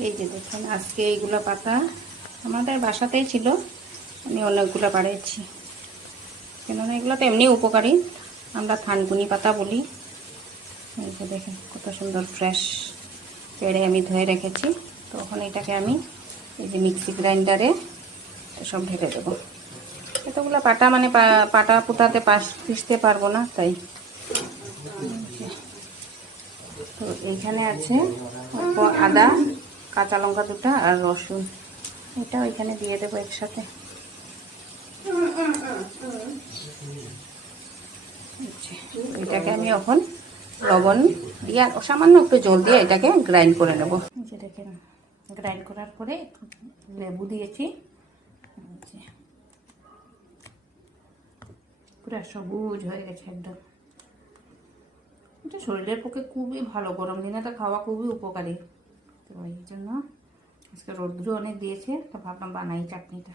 এই যে দেখুন, আজকে এইগুলো পাতা আমাদের বাসাতেই ছিল, আমি অনেকগুলো বাড়িয়েছি, কেননা এগুলো তো এমনি উপকারী, আমরা থানকুনি পাতা বলি। এই যে দেখেন কত সুন্দর ফ্রেশ পেড়ে আমি ধুয়ে রেখেছি। তখন এটাকে আমি এই যে মিক্সি গ্রাইন্ডারে সব ঢেলে দেবো। এতগুলো পাটা মানে পাটা পুতাতে পিষতে পারবো না, তাই। তো এইখানে আছে অল্প আদা, কাঁচা লঙ্কা দুটো আর রসুন, এটা ওইখানে দিয়ে দেবো একসাথে। এটাকে আমি এখন লবণ দিয়ে সামান্য একটু জল দিয়ে এটাকে গ্রাইন্ড করে নেব। যে দেখেন গ্রাইন্ড করার পরে লেবু দিয়েছি, পুরো সবুজ হয়ে গেছে একদম। এটা শরীরের পক্ষে খুবই ভালো, গরম দিনে তো খাওয়া খুবই উপকারী। তো এই জন্য আজকে রৌদ্র অনেক দিয়েছে, তো ভাবলাম বানাই চাটনিটা।